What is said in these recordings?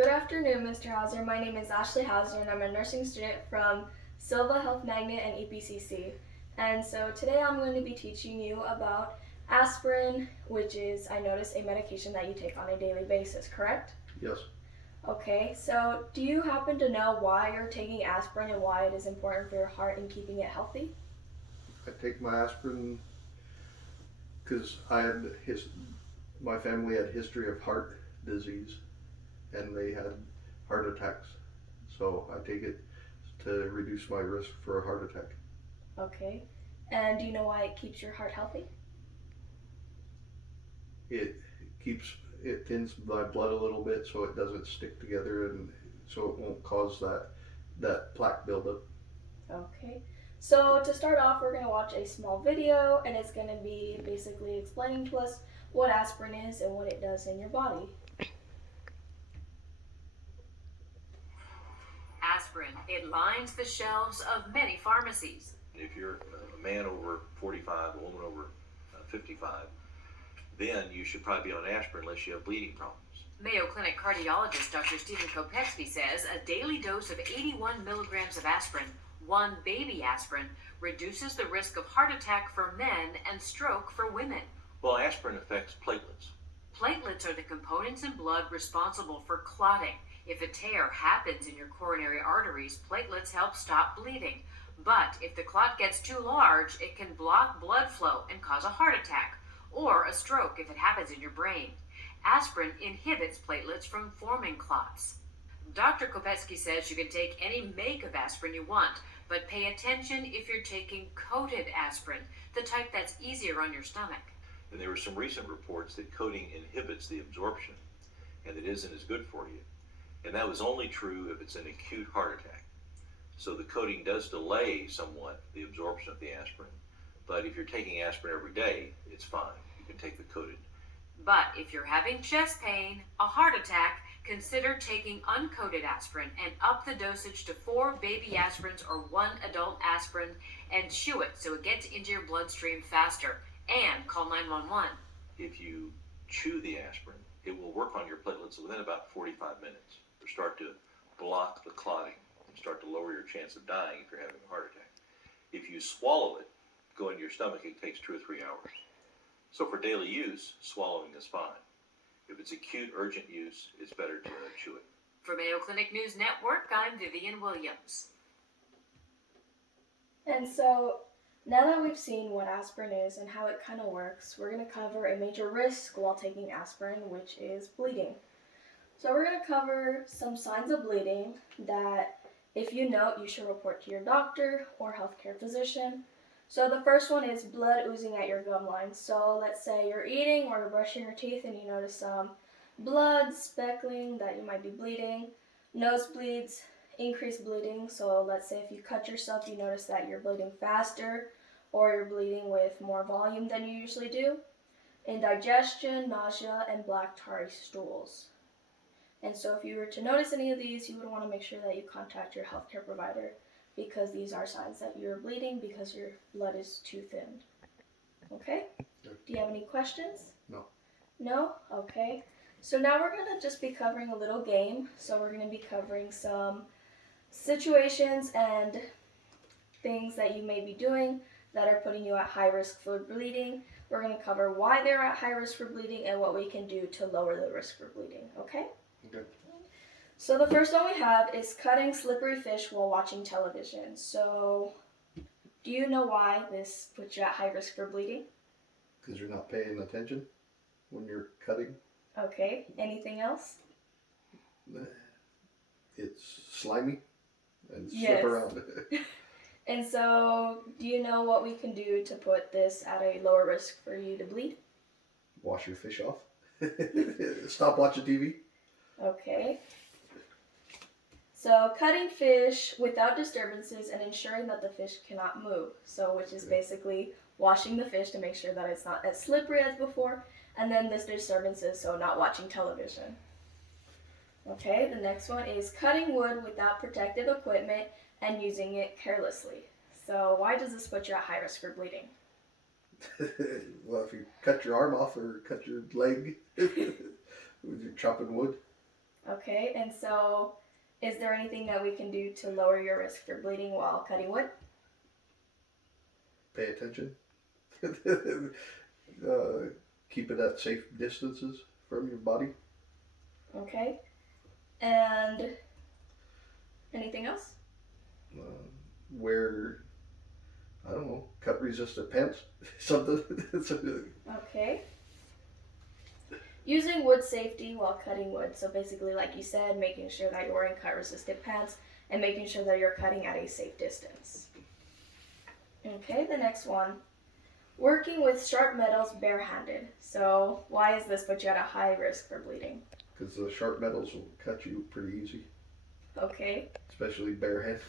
Good afternoon, Mr. Hauser. My name is Ashley Hauser, and I'm a nursing student from Silva Health Magnet and EPCC. And so today I'm going to be teaching you about aspirin, which is, I notice, a medication that you take on a daily basis, correct? Yes. Okay, so do you happen to know why you're taking aspirin and why it is important for your heart and keeping it healthy? I take my aspirin because my family had history of heart disease and they had heart attacks. So I take it to reduce my risk for a heart attack. Okay, and do you know why it keeps your heart healthy? It keeps it thins my blood a little bit so it doesn't stick together and so it won't cause that plaque buildup. Okay, so to start off, we're going to watch a small video, and it's going to be basically explaining to us what aspirin is and what it does in your body. Aspirin. It lines the shelves of many pharmacies. If you're a man over 45, a woman over 55, then you should probably be on aspirin unless you have bleeding problems. Mayo Clinic cardiologist Dr. Stephen Kopetsky says a daily dose of 81 milligrams of aspirin, one baby aspirin, reduces the risk of heart attack for men and stroke for women. Well, aspirin affects platelets. Platelets are the components in blood responsible for clotting. If a tear happens in your coronary arteries, platelets help stop bleeding. But if the clot gets too large, it can block blood flow and cause a heart attack, or a stroke if it happens in your brain. Aspirin inhibits platelets from forming clots. Dr. Kopetsky says you can take any make of aspirin you want, but pay attention if you're taking coated aspirin, the type that's easier on your stomach. And there were some recent reports that coating inhibits the absorption and it isn't as good for you. And that was only true if it's an acute heart attack. So the coating does delay somewhat the absorption of the aspirin, but if you're taking aspirin every day, it's fine. You can take the coated. But if you're having chest pain, a heart attack, consider taking uncoated aspirin and up the dosage to 4 baby aspirins or 1 adult aspirin and chew it so it gets into your bloodstream faster, and call 911. If you chew the aspirin, it will work on your platelets within about 45 minutes or start to block the clotting and start to lower your chance of dying if you're having a heart attack. If you swallow it, go into your stomach, it takes 2 or 3 hours. So for daily use, swallowing is fine. If it's acute, urgent use, it's better to chew it. For Mayo Clinic News Network, I'm Vivian Williams. And so now that we've seen what aspirin is and how it kind of works, we're going to cover a major risk while taking aspirin, which is bleeding. So we're going to cover some signs of bleeding that if you note, you should report to your doctor or healthcare physician. So the first one is blood oozing at your gum line. So let's say you're eating or you're brushing your teeth and you notice some blood, speckling, that you might be bleeding. Nosebleeds, increased bleeding. So let's say if you cut yourself, you notice that you're bleeding faster or you're bleeding with more volume than you usually do. Indigestion, nausea, and black tarry stools. And so if you were to notice any of these, you would want to make sure that you contact your healthcare provider because these are signs that you're bleeding because your blood is too thinned. Okay? Yep. Do you have any questions? No. No? Okay. So now we're going to just be covering a little game. So we're going to be covering some situations and things that you may be doing that are putting you at high risk for bleeding. We're going to cover why they're at high risk for bleeding and what we can do to lower the risk for bleeding. Okay? Okay. So the first one we have is cutting slippery fish while watching television. So do you know why this puts you at high risk for bleeding? Because you're not paying attention when you're cutting. Okay. Anything else? It's slimy and Yes. slip around. And so do you know what we can do to put this at a lower risk for you to bleed? Wash your fish off. Stop watching TV. Okay. So cutting fish without disturbances and ensuring that the fish cannot move. So which is basically washing the fish to make sure that it's not as slippery as before, and then this disturbances, so not watching television. Okay, the next one is cutting wood without protective equipment and using it carelessly. So why does this put you at high risk for bleeding? Well, if you cut your arm off or cut your leg when you're chopping wood. Okay, and so is there anything that we can do to lower your risk for bleeding while cutting wood? Pay attention. Keep it at safe distances from your body. Okay, and anything else? Uh, wear, I don't know, cut resistant pants. Something. Okay. Using wood safety while cutting wood. So basically, like you said, making sure that you're wearing cut resistant pants and making sure that you're cutting at a safe distance. Okay, the next one. Working with sharp metals barehanded. So why is this put you at a high risk for bleeding? Because the sharp metals will cut you pretty easy, Okay. especially barehanded.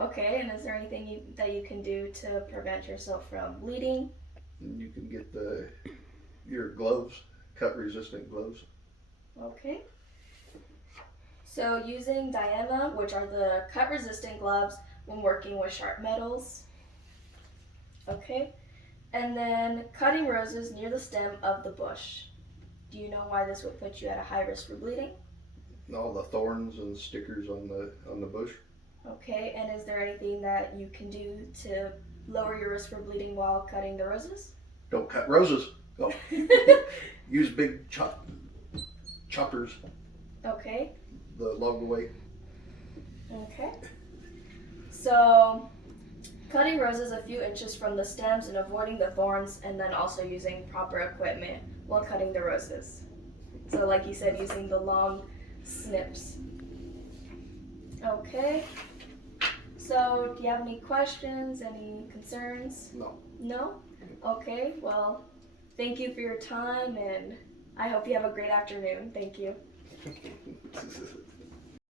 Okay, and is there anything that you can do to prevent yourself from bleeding? And you can get your gloves, cut resistant gloves. Okay. So using Diema, which are the cut resistant gloves when working with sharp metals. Okay. And then cutting roses near the stem of the bush. Do you know why this would put you at a high risk for bleeding? All the thorns and stickers on the bush. Okay, and is there anything that you can do to lower your risk for bleeding while cutting the roses? Don't cut roses. Oh. Use big choppers Okay. along the way. Okay. So cutting roses a few inches from the stems and avoiding the thorns, and then also using proper equipment while cutting the roses. So like you said, using the long snips. Okay. So do you have any questions, any concerns? No. No? Okay, well, thank you for your time, and I hope you have a great afternoon. Thank you.